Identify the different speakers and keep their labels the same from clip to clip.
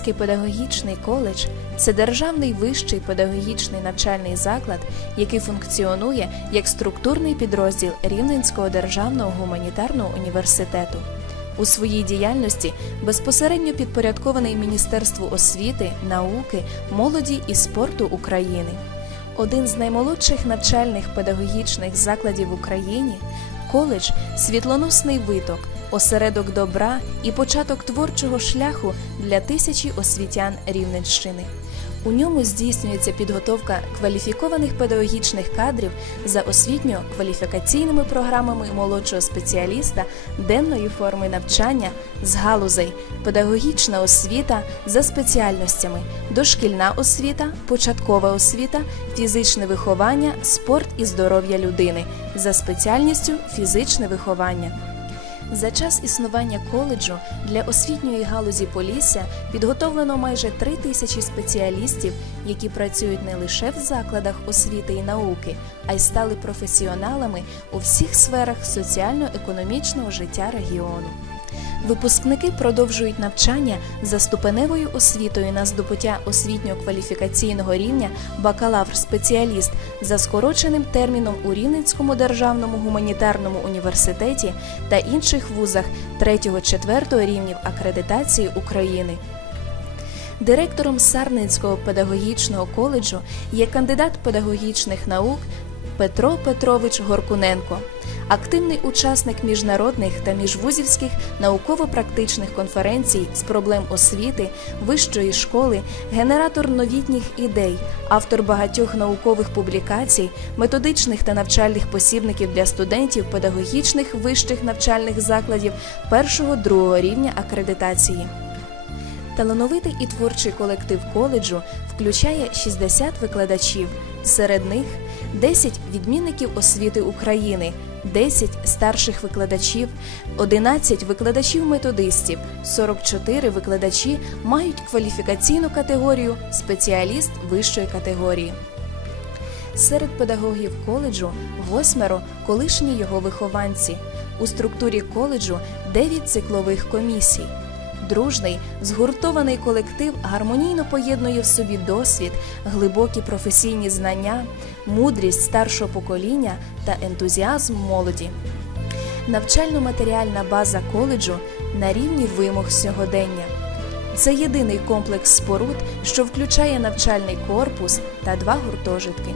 Speaker 1: Рівненський педагогічний коледж це державний вищий педагогічний навчальний заклад, який функціонує як структурний підрозділ Рівненського державного гуманітарного університету. У своїй діяльності безпосередньо підпорядкований Міністерству освіти, науки, молоді і спорту України. Один з наймолодших навчальних педагогічних закладів в Україні коледж світлоносний виток, осередок добра і початок творчого шляху для тисячі освітян Рівненщини. У ньому здійснюється підготовка кваліфікованих педагогічних кадрів за освітньо-кваліфікаційними програмами молодшого спеціаліста денної форми навчання з галузей, педагогічна освіта за спеціальностями, дошкільна освіта, початкова освіта, фізичне виховання, спорт і здоров'я людини за спеціальністю фізичне виховання. За час існування коледжу для освітньої галузі Полісся підготовлено майже три тисячі спеціалістів, які працюють не лише в закладах освіти і науки, а й стали професіоналами у всіх сферах соціально-економічного життя регіону. Випускники продовжують навчання за ступеневою освітою на здобуття освітньо-кваліфікаційного рівня бакалавр-спеціаліст за скороченим терміном у Рівненському державному гуманітарному університеті та інших вузах 3-4 рівнів акредитації України. Директором Сарненського педагогічного коледжу є кандидат педагогічних наук Петро Петрович Горкуненко, активний учасник міжнародних та міжвузівських науково-практичних конференцій з проблем освіти, вищої школи, генератор новітніх ідей, автор багатьох наукових публікацій, методичних та навчальних посібників для студентів педагогічних вищих навчальних закладів першого-другого рівня акредитації. Талановитий і творчий колектив коледжу включає 60 викладачів, серед них 10 відмінників освіти України, 10 старших викладачів, 11 викладачів-методистів, 44 викладачі мають кваліфікаційну категорію спеціаліст вищої категорії. Серед педагогів коледжу восьмеро колишні його вихованці. У структурі коледжу 9 циклових комісій. Дружний, згуртований колектив гармонійно поєднує в собі досвід, глибокі професійні знання, мудрість старшого покоління та ентузіазм молоді. Навчально-матеріальна база коледжу на рівні вимог сьогодення. Це єдиний комплекс споруд, що включає навчальний корпус та два гуртожитки.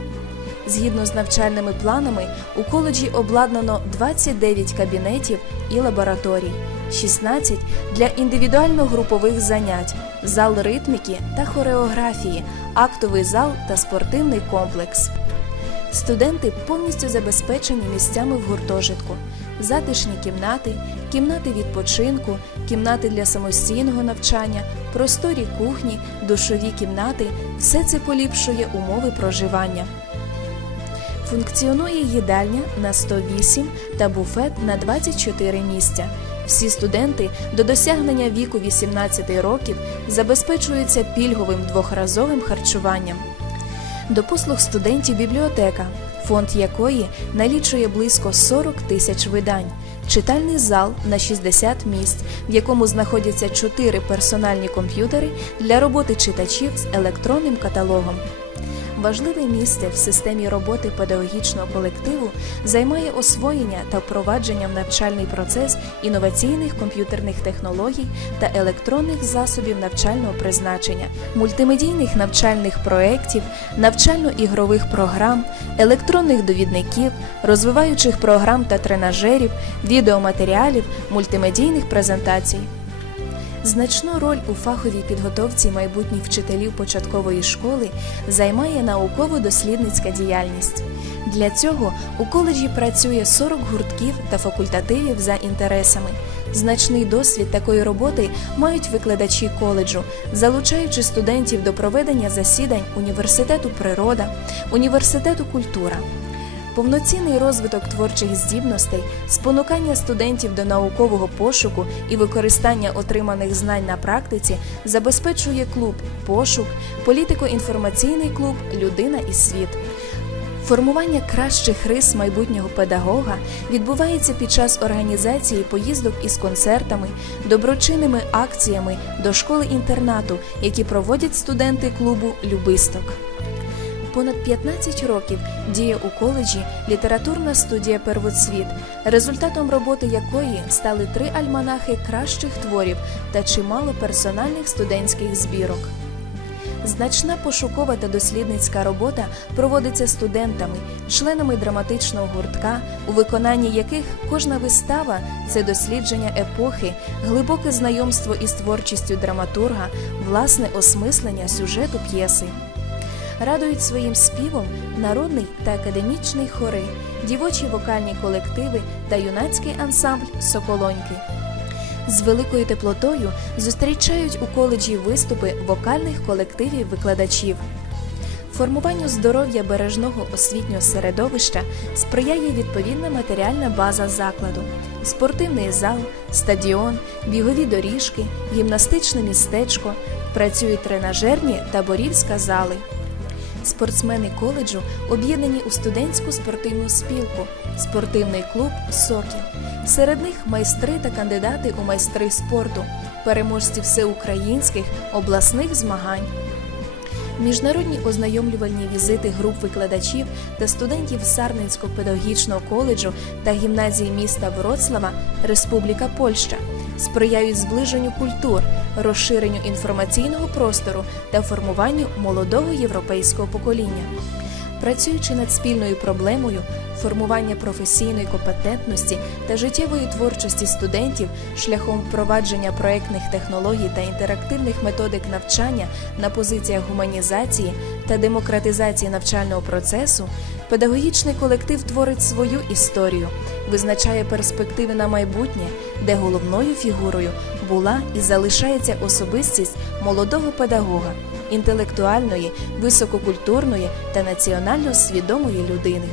Speaker 1: Згідно з навчальними планами, у коледжі обладнано 29 кабінетів і лабораторій, 16 для індивідуально-групових занять, зал ритміки та хореографії, актовий зал та спортивний комплекс. Студенти повністю забезпечені місцями в гуртожитку, затишні кімнати, кімнати відпочинку, кімнати для самостійного навчання, просторі кухні, душові кімнати все це поліпшує умови проживання. Функціонує їдальня на 108 та буфет на 24 місця. Всі студенти до досягнення віку 18 років забезпечуються пільговим двохразовим харчуванням. До послуг студентів бібліотека, фонд якої налічує близько 40 тисяч видань, читальний зал на 60 місць, в якому знаходяться 4 персональні комп'ютери для роботи читачів з електронним каталогом. Важливе місце в системі роботи педагогічного колективу займає освоєння та впровадження в навчальний процес інноваційних комп'ютерних технологій та електронних засобів навчального призначення, мультимедійних навчальних проєктів, навчально-ігрових програм, електронних довідників, розвиваючих програм та тренажерів, відеоматеріалів, мультимедійних презентацій. Значну роль у фаховій підготовці майбутніх вчителів початкової школи займає науково-дослідницька діяльність. Для цього у коледжі працює 40 гуртків та факультативів за інтересами. Значний досвід такої роботи мають викладачі коледжу, залучаючи студентів до проведення засідань університету природа, університету культура. Повноцінний розвиток творчих здібностей, спонукання студентів до наукового пошуку і використання отриманих знань на практиці забезпечує клуб Пошук, політико-інформаційний клуб Людина і світ. Формування кращих рис майбутнього педагога відбувається під час організації поїздок із концертами, доброчинними акціями до школи інтернату, які проводять студенти клубу Любисток. Понад 15 років діє у коледжі літературна студія Первоцвіт, результатом роботи якої стали три альманахи кращих творів та чимало персональних студентських збірок. Значна пошукова та дослідницька робота проводиться студентами, членами драматичного гуртка, у виконанні яких кожна вистава це дослідження епохи, глибоке знайомство із творчістю драматурга, власне осмислення сюжету п'єси. Радують своїм співом народний та академічний хори, дівочі вокальні колективи та юнацький ансамбль Соколоньки. З великою теплотою зустрічають у коледжі виступи вокальних колективів викладачів. Формуванню здоров'я бережного освітнього середовища сприяє відповідна матеріальна база закладу, спортивний зал, стадіон, бігові доріжки, гімнастичне містечко, працюють тренажерні та борівська зали. Спортсмени коледжу об'єднані у студентську спортивну спілку, спортивний клуб Сокіл. Серед них майстри та кандидати у майстри спорту, переможці всеукраїнських обласних змагань. Міжнародні ознайомлювальні візити груп викладачів та студентів Сарненського педагогічного коледжу та гімназії міста Вроцлава Республіка Польща сприяють зближенню культур, розширенню інформаційного простору та формуванню молодого європейського покоління. Працюючи над спільною проблемою формування професійної компетентності та життєвої творчості студентів шляхом впровадження проектних технологій та інтерактивних методик навчання на позиціях гуманізації та демократизації навчального процесу, педагогічний колектив творить свою історію, визначає перспективи на майбутнє, де головною фігурою була і залишається особистість молодого педагога, інтелектуальної, висококультурної та національно свідомої людини.